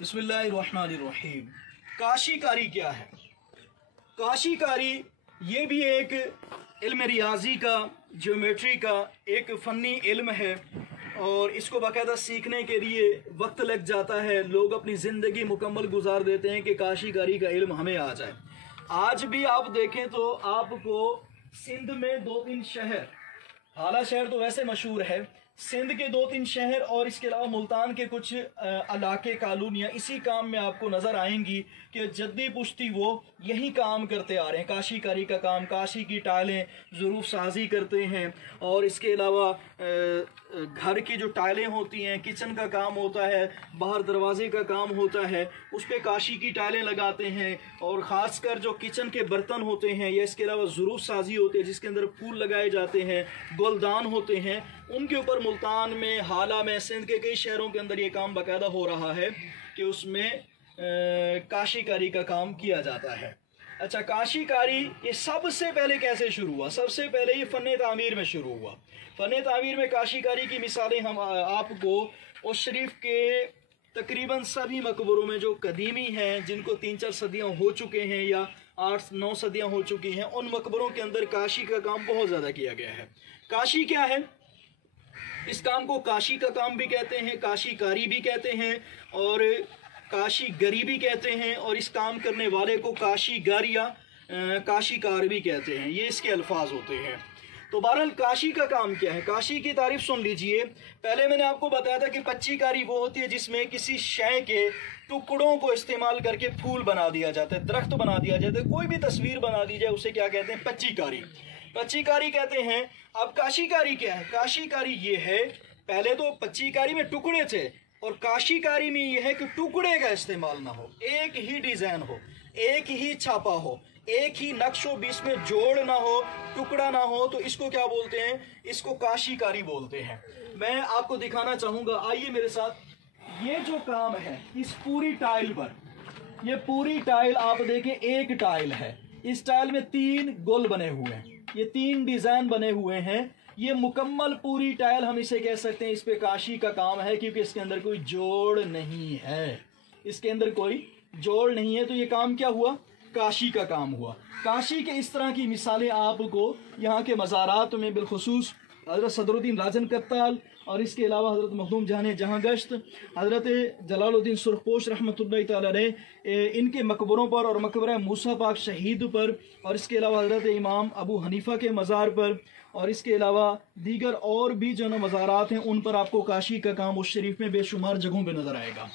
बिस्मिल्लाहिर्रहमानिर्रहीम। काशी कारी क्या है? काशी कारी ये भी एक इल्म रियाजी का, ज्योमेट्री का एक फ़नी इल्म है और इसको बाकायदा सीखने के लिए वक्त लग जाता है। लोग अपनी ज़िंदगी मुकम्मल गुजार देते हैं कि काशी कारी का इल्म हमें आ जाए। आज भी आप देखें तो आपको सिंध में 2-3 शहर, हाला शहर तो वैसे मशहूर है, सिंध के 2-3 शहर और इसके अलावा मुल्तान के कुछ इलाके, कॉलोनियाँ इसी काम में आपको नज़र आएंगी कि जद्दी पुश्ती वो यही काम करते आ रहे हैं। काशी कारी का काम, काशी की टाइलें ज़रूफ साजी करते हैं और इसके अलावा घर की जो टाइलें होती हैं, किचन का काम होता है, बाहर दरवाजे का काम होता है, उस पर काशी की टाइलें लगाते हैं। और ख़ासकर जो किचन के बर्तन होते हैं या इसके अलावा ज़रूफ साजी होती है जिसके अंदर फूल लगाए जाते हैं, गुलदान होते हैं, उनके ऊपर मुल्तान में, हाला में, सिंध के कई शहरों के अंदर ये काम बाकायदा हो रहा है कि उसमें काशी कारी का काम किया जाता है। अच्छा, काशी कारी ये सबसे पहले कैसे शुरू हुआ? सबसे पहले ये फ़न तामीर में शुरू हुआ। फ़न तामीर में काशी कारी की मिसालें हम आपको उस शरीफ के तकरीबन सभी मकबरों में जो कदीमी हैं, जिनको 3-4 सदियाँ हो चुके हैं या 8-9 सदियाँ हो चुकी हैं, उन मकबरों के अंदर काशी का काम बहुत ज़्यादा किया गया है। काशी क्या है? इस काम को काशी का काम भी कहते हैं, काशी कारी भी कहते हैं और काशी गरी भी कहते हैं और इस काम करने वाले को काशी गर या काशी कार भी कहते हैं। ये इसके अल्फाज होते हैं। तो बहरहाल काशी का काम क्या है? काशी की तारीफ सुन लीजिए। पहले मैंने आपको बताया था कि पच्ची कारी वो होती है जिसमें किसी शय के टुकड़ों को इस्तेमाल करके फूल बना दिया जाता है, दरख्त बना दिया जाता है, कोई भी तस्वीर बना दी जाए, उसे क्या कहते हैं? पच्ची कारी। पच्ची कारी कहते हैं। अब काशी कारी क्या है? काशी कारी ये है, पहले तो पच्ची कारी में टुकड़े थे और काशी कारी में ये है कि टुकड़े का इस्तेमाल ना हो, एक ही डिज़ाइन हो, एक ही छापा हो, एक ही नक्शो, बीच में जोड़ ना हो, टुकड़ा ना हो, तो इसको क्या बोलते हैं? इसको काशी कारी बोलते हैं। मैं आपको दिखाना चाहूँगा, आइए मेरे साथ। ये जो काम है इस पूरी टाइल पर, ये पूरी टाइल आप देखें, एक टाइल है, इस टाइल में 3 गोल बने हुए हैं, ये 3 डिज़ाइन बने हुए हैं। ये मुकम्मल पूरी टाइल हम इसे कह सकते हैं, इस पे काशी का काम है क्योंकि इसके अंदर कोई जोड़ नहीं है, इसके अंदर कोई जोड़ नहीं है। तो ये काम क्या हुआ? काशी का काम हुआ। काशी के इस तरह की मिसालें आपको यहाँ के मज़ारात में बिलखुसूस हज़रत सदरुद्दीन राजन कत्ताल और इसके अलावा हज़रत मखदूम जहाँ गश्त, हज़रत जलालुद्दीन सुरखपोश रहमतुल्लाह तआला अलैह, इनके मकबरों पर और मकबरा मूसा पाक शहीद पर और इसके अलावा हज़रत इमाम अबू हनीफ़ा के मज़ार पर और इसके अलावा दीगर और भी जो मज़ारात हैं उन पर आपको काशी का काम उस शरीफ में बेशुमार जगहों पर नज़र आएगा।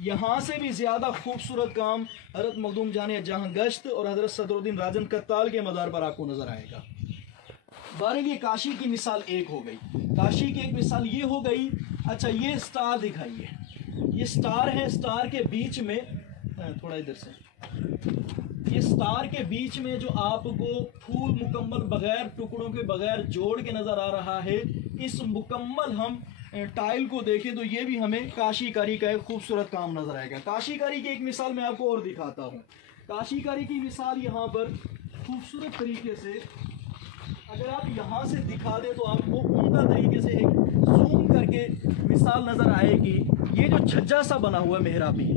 यहाँ से भी ज़्यादा खूबसूरत काम हज़रत मखदूम जहाँ गश्त और हज़रत सदरुद्दीन राजन कत्ताल के मज़ार पर आपको नज़र आएगा। बहरहाल ये काशी की मिसाल एक हो गई। काशी की एक मिसाल ये हो गई। अच्छा, ये स्टार दिखाइए, ये स्टार है, स्टार के बीच में, थोड़ा इधर से, ये स्टार के बीच में जो आपको फूल मुकम्मल बगैर टुकड़ों के, बगैर जोड़ के नज़र आ रहा है, इस मुकम्मल हम टाइल को देखें तो ये भी हमें काशी कारी का एक खूबसूरत काम नज़र आएगा। काशी कारी की एक मिसाल मैं आपको और दिखाता हूँ। काशी कारी की मिसाल यहाँ पर खूबसूरत तरीके से अगर आप यहाँ से दिखा दें तो आपको उम्दा तरीके से एक जूम करके मिसाल नज़र आएगी। ये जो छज्जा सा बना हुआ मेहराबी,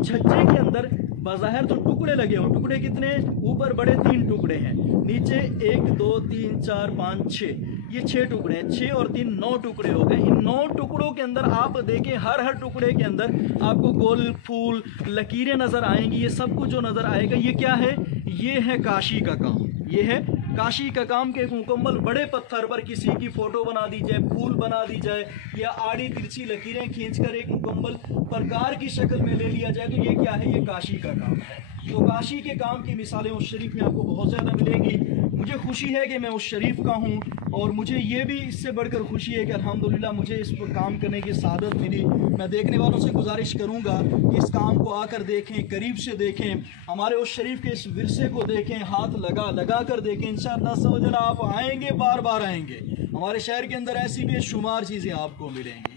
छज्जे के अंदर बाज़ाहिर तो टुकड़े लगे हो, टुकड़े कितने? ऊपर बड़े 3 टुकड़े हैं, नीचे 1 2 3 4 5 6, ये 6 टुकड़े हैं, 6 और 3 9 टुकड़े हो गए। इन 9 टुकड़ों के अंदर आप देखें, हर टुकड़े के अंदर आपको गोल फूल लकीरें नज़र आएंगी। ये सब कुछ जो नज़र आएगा ये क्या है? ये है काशी का काम। ये है काशी का काम के एक मुकम्मल बड़े पत्थर पर किसी की फ़ोटो बना दी जाए, फूल बना दी जाए या आड़ी तिरछी लकीरें खींचकर एक मुकम्मल प्रकार की शक्ल में ले लिया जाए, तो ये क्या है? ये काशी का काम है। तो काशी के काम की मिसालें उस शरीफ में आपको बहुत ज़्यादा मिलेंगी। मुझे खुशी है कि मैं उस शरीफ का हूँ और मुझे ये भी इससे बढ़कर खुशी है कि अल्हम्दुलिल्लाह मुझे इस पर काम करने की सादत मिली। मैं देखने वालों से गुजारिश करूँगा कि इस काम को आकर देखें, करीब से देखें, हमारे उस शरीफ के इस विरसे को देखें, हाथ लगा कर देखें। इंशाअल्लाह सवजल आप आएंगे, बार बार आएंगे। हमारे शहर के अंदर ऐसी बेशुमार चीज़ें आपको मिलेंगी।